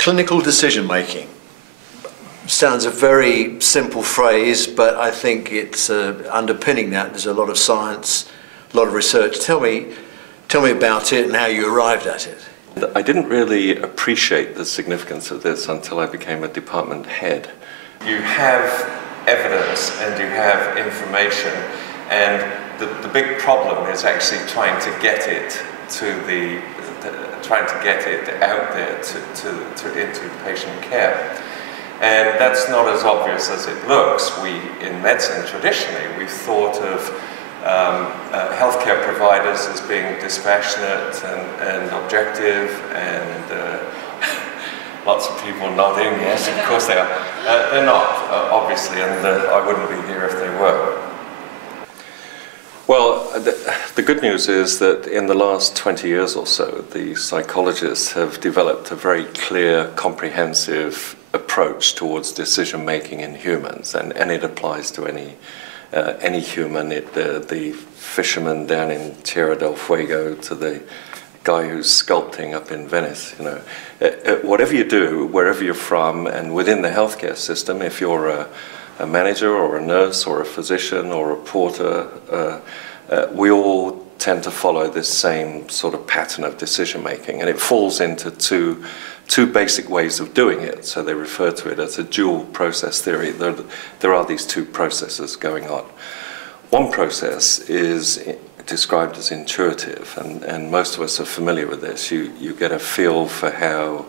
Clinical decision making sounds a very simple phrase, but I think it's underpinning that. There's a lot of science, a lot of research. Tell me about it and how you arrived at it. I didn't really appreciate the significance of this until I became a department head. You have evidence and you have information, and the big problem is actually trying to get it out there into patient care. And that's not as obvious as it looks. In medicine, traditionally, we've thought of healthcare providers as being dispassionate and objective, and lots of people nodding, yes, of course they are. They're not, obviously, and I wouldn't be here if they were. Well, the good news is that in the last 20 years or so, the psychologists have developed a very clear, comprehensive approach towards decision-making in humans, and it applies to any human, the fisherman down in Tierra del Fuego to the guy who's sculpting up in Venice. You know, whatever you do, wherever you're from, and within the healthcare system, if you're a manager or a nurse or a physician or a porter, we all tend to follow this same sort of pattern of decision making, and it falls into two basic ways of doing it. So they refer to it as a dual process theory. There are these two processes going on. One process is described as intuitive, and most of us are familiar with this. You get a feel for how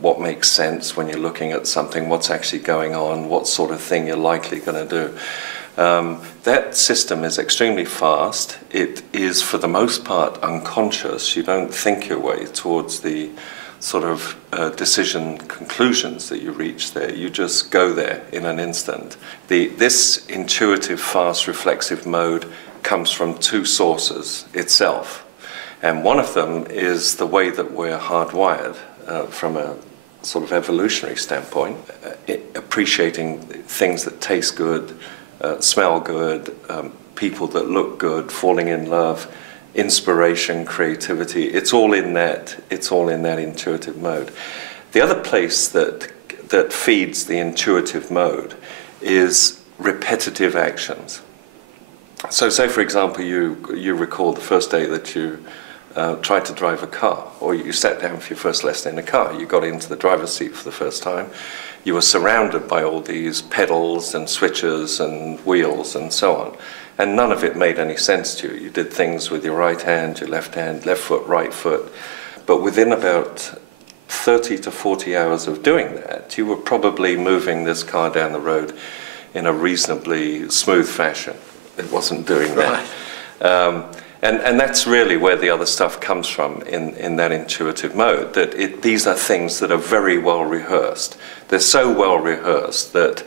what makes sense when you're looking at something, what's actually going on, what sort of thing you're likely going to do. That system is extremely fast. It is, for the most part, unconscious. You don't think your way towards the sort of decision conclusions that you reach there. You just go there in an instant. This intuitive, fast, reflexive mode comes from two sources itself. And one of them is the way that we're hardwired from a sort of evolutionary standpoint, appreciating things that taste good, smell good, people that look good, falling in love, inspiration, creativity. It's all in that intuitive mode. The other place that feeds the intuitive mode is repetitive actions. So say, for example, you recall the first day that you tried to drive a car, or you sat down for your first lesson in a car. You got into the driver's seat for the first time. You were surrounded by all these pedals and switches and wheels and so on. And none of it made any sense to you. You did things with your right hand, left foot, right foot. But within about 30 to 40 hours of doing that, you were probably moving this car down the road in a reasonably smooth fashion. It wasn't doing that. Right. And that's really where the other stuff comes from in that intuitive mode, that these are things that are very well rehearsed. They're so well rehearsed that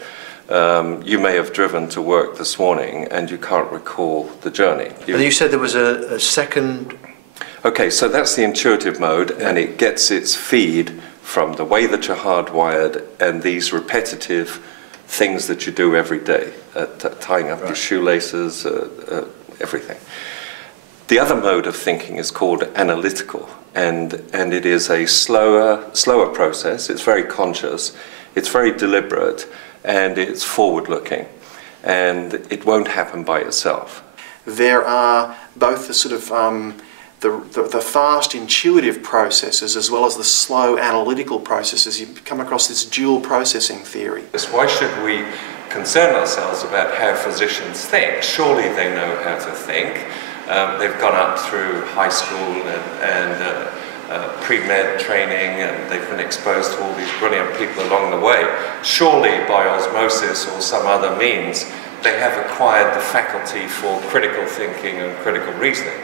you may have driven to work this morning and you can't recall the journey. And you said there was a second... Okay, so that's the intuitive mode, and it gets its feed from the way that you're hardwired and these repetitive things that you do every day, tying up your shoelaces, everything. The other mode of thinking is called analytical, and it is a slower process. It's very conscious, it's very deliberate, and it's forward-looking, and it won't happen by itself. There are both the sort of the fast intuitive processes as well as the slow analytical processes. You come across this dual processing theory. Why should we concern ourselves about how physicians think? Surely they know how to think. They've gone up through high school and pre-med training, and they've been exposed to all these brilliant people along the way. Surely by osmosis or some other means, they have acquired the faculty for critical thinking and critical reasoning.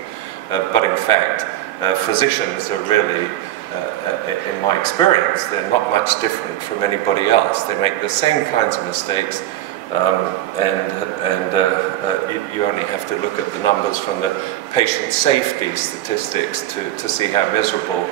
But in fact, physicians are really, in my experience, they're not much different from anybody else. They make the same kinds of mistakes, you only have to look at the numbers from the patient safety statistics to see how miserable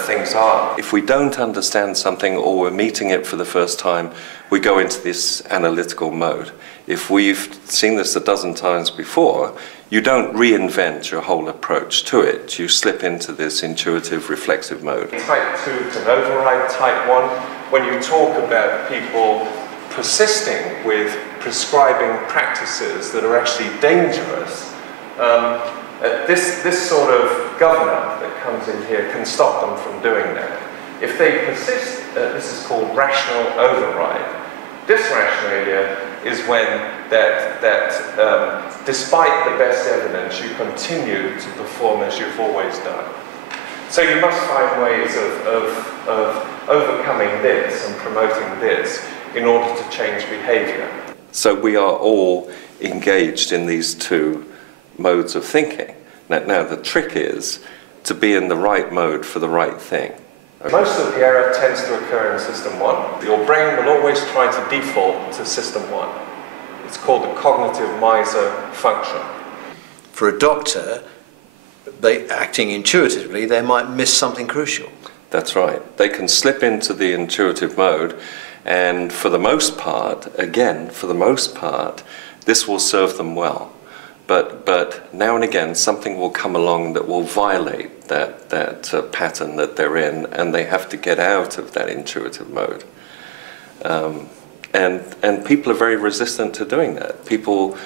things are. If we don't understand something or we're meeting it for the first time, we go into this analytical mode. If we've seen this a dozen times before, you don't reinvent your whole approach to it. You slip into this intuitive, reflexive mode. Type 2 can override type 1. When you talk about people persisting with prescribing practices that are actually dangerous, this sort of governor that comes in here can stop them from doing that. If they persist, this is called rational override. Dysrationalia is when despite the best evidence, you continue to perform as you've always done. So you must find ways of overcoming this and promoting this in order to change behavior. So we are all engaged in these two modes of thinking. Now the trick is to be in the right mode for the right thing. Most of the error tends to occur in system 1. Your brain will always try to default to system 1. It's called the cognitive miser function. For a doctor, they acting intuitively, they might miss something crucial. That's right. They can slip into the intuitive mode, and for the most part, this will serve them well. But now and again, something will come along that will violate that pattern that they're in, and they have to get out of that intuitive mode. And people are very resistant to doing that. People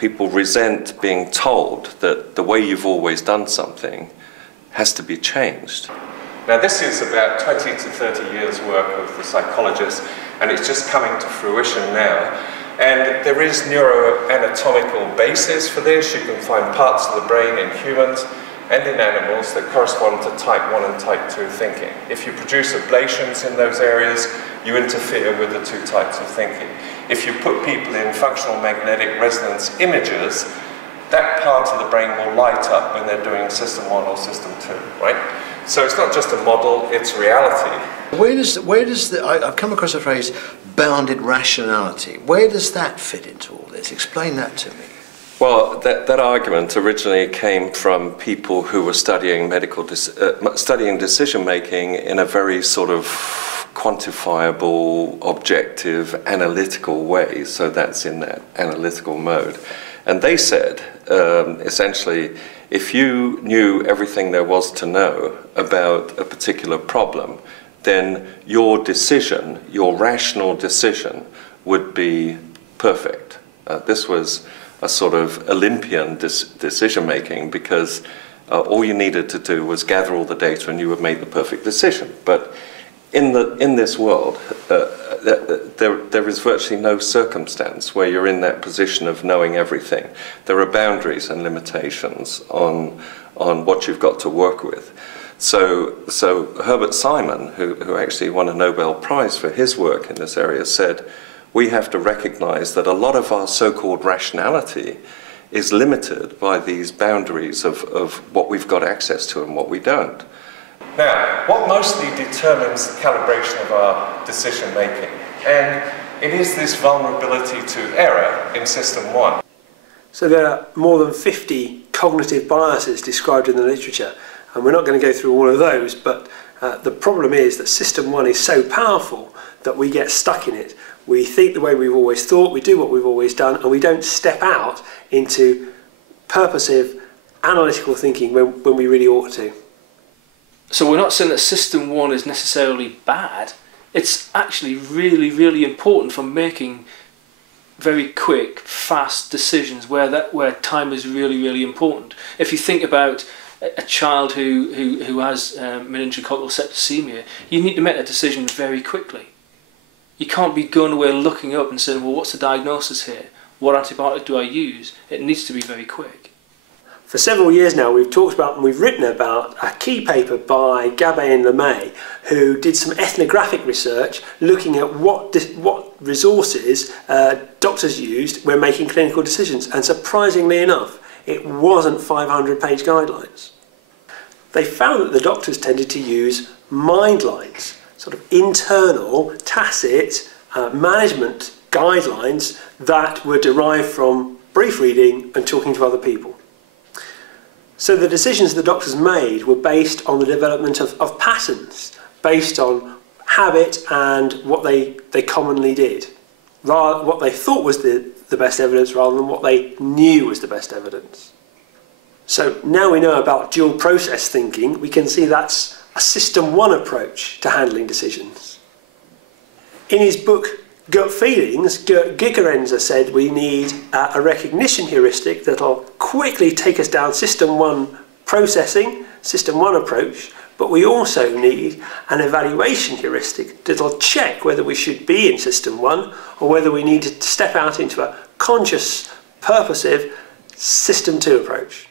resent being told that the way you've always done something has to be changed. Now this is about 20 to 30 years work of the psychologists, and it's just coming to fruition now. And there is neuroanatomical basis for this. You can find parts of the brain in humans and in animals that correspond to type 1 and type 2 thinking. If you produce ablations in those areas, you interfere with the two types of thinking. If you put people in functional magnetic resonance images, that part of the brain will light up when they're doing system 1 or system 2, right? So it's not just a model, it's reality. I've come across the phrase bounded rationality. Where does that fit into all this? Explain that to me. Well, that argument originally came from people who were studying studying decision making in a very sort of quantifiable, objective, analytical way. So that's in that analytical mode. And they said, essentially, if you knew everything there was to know about a particular problem, then your decision, your rational decision, would be perfect. This was a sort of Olympian decision-making, because all you needed to do was gather all the data and you would make the perfect decision. But in this world, there is virtually no circumstance where you're in that position of knowing everything. There are boundaries and limitations on what you've got to work with. So Herbert Simon, who actually won a Nobel Prize for his work in this area, said, we have to recognize that a lot of our so-called rationality is limited by these boundaries of what we've got access to and what we don't. Now, what mostly determines the calibration of our decision making? And it is this vulnerability to error in system 1. So there are more than 50 cognitive biases described in the literature, and we're not going to go through all of those, but the problem is that system 1 is so powerful that we get stuck in it. We think the way we've always thought, we do what we've always done, and we don't step out into purposive, analytical thinking when we really ought to. So we're not saying that system 1 is necessarily bad. It's actually really, really important for making very quick, fast decisions where time is really, really important. If you think about a child who has meningococcal septicemia, you need to make that decision very quickly. You can't be going away looking up and saying, well, what's the diagnosis here? What antibiotic do I use? It needs to be very quick. For several years now, we've talked about and we've written about a key paper by Gabay and Lemay, who did some ethnographic research looking at what resources doctors used when making clinical decisions. And surprisingly enough, it wasn't 500-page guidelines. They found that the doctors tended to use mindlines, sort of internal, tacit management guidelines that were derived from brief reading and talking to other people. So the decisions the doctors made were based on the development of patterns, based on habit and what they commonly did, rather what they thought was the best evidence rather than what they knew was the best evidence. So now we know about dual process thinking, we can see that's a system one approach to handling decisions. In his book Gut Feelings, Gert Gigerenzer said we need a recognition heuristic that'll quickly take us down system one processing, system one approach, but we also need an evaluation heuristic that'll check whether we should be in system one or whether we need to step out into a conscious, purposive system two approach.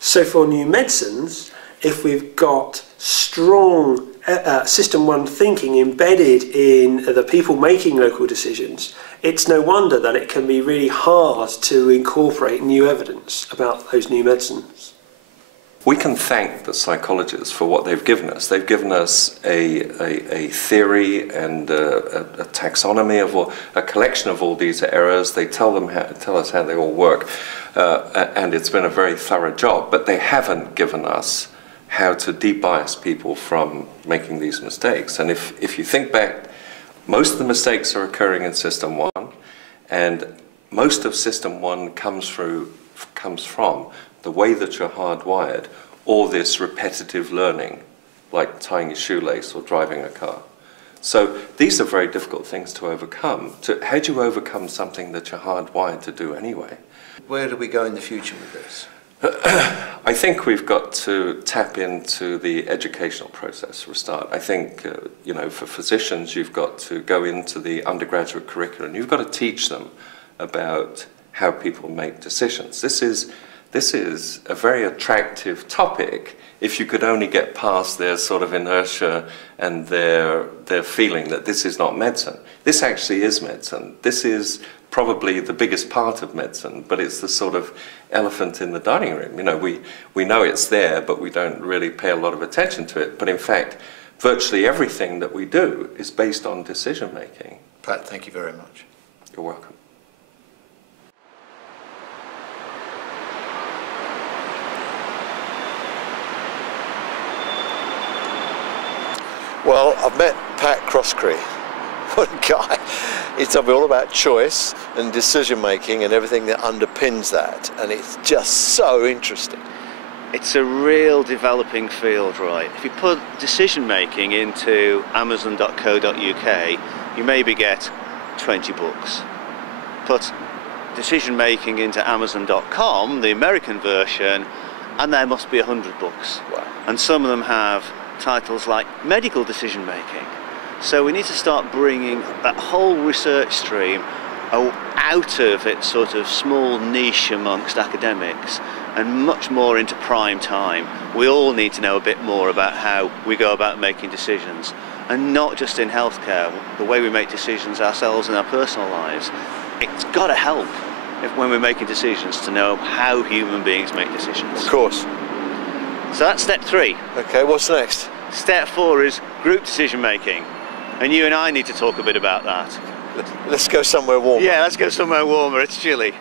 So for new medicines, if we've got strong system one thinking embedded in the people making local decisions, it's no wonder that it can be really hard to incorporate new evidence about those new medicines. We can thank the psychologists for what they've given us. They've given us a theory and a taxonomy of a collection of all these errors. They tell us how they all work, and it's been a very thorough job. But they haven't given us how to de-bias people from making these mistakes. And if you think back, most of the mistakes are occurring in System 1, and most of System 1 comes from the way that you're hardwired, or this repetitive learning, like tying your shoelace or driving a car. So these are very difficult things to overcome. How do you overcome something that you're hardwired to do anyway? Where do we go in the future with this? I think we've got to tap into the educational process for a start. I think, you know, for physicians, you've got to go into the undergraduate curriculum. You've got to teach them about how people make decisions. This is a very attractive topic if you could only get past their sort of inertia and their feeling that this is not medicine. This actually is medicine. This is probably the biggest part of medicine, but it's the sort of elephant in the dining room. You know, we know it's there, but we don't really pay a lot of attention to it. But in fact, virtually everything that we do is based on decision making. Pat, thank you very much. You're welcome. Well, I've met Pat Crosscree. What a guy. He told me all about choice and decision making and everything that underpins that, and it's just so interesting. It's a real developing field, right? If you put decision making into amazon.co.uk, you maybe get 20 books. Put decision making into amazon.com, the American version, and there must be 100 books. Wow. And some of them have titles like medical decision making. So we need to start bringing that whole research stream out of its sort of small niche amongst academics and much more into prime time. We all need to know a bit more about how we go about making decisions, and not just in healthcare, the way we make decisions ourselves in our personal lives. It's got to help when we're making decisions to know how human beings make decisions. Of course. So that's step 3. Okay, what's next? Step 4 is group decision making. And you and I need to talk a bit about that. Let's go somewhere warm. Yeah, let's go somewhere warmer. It's chilly.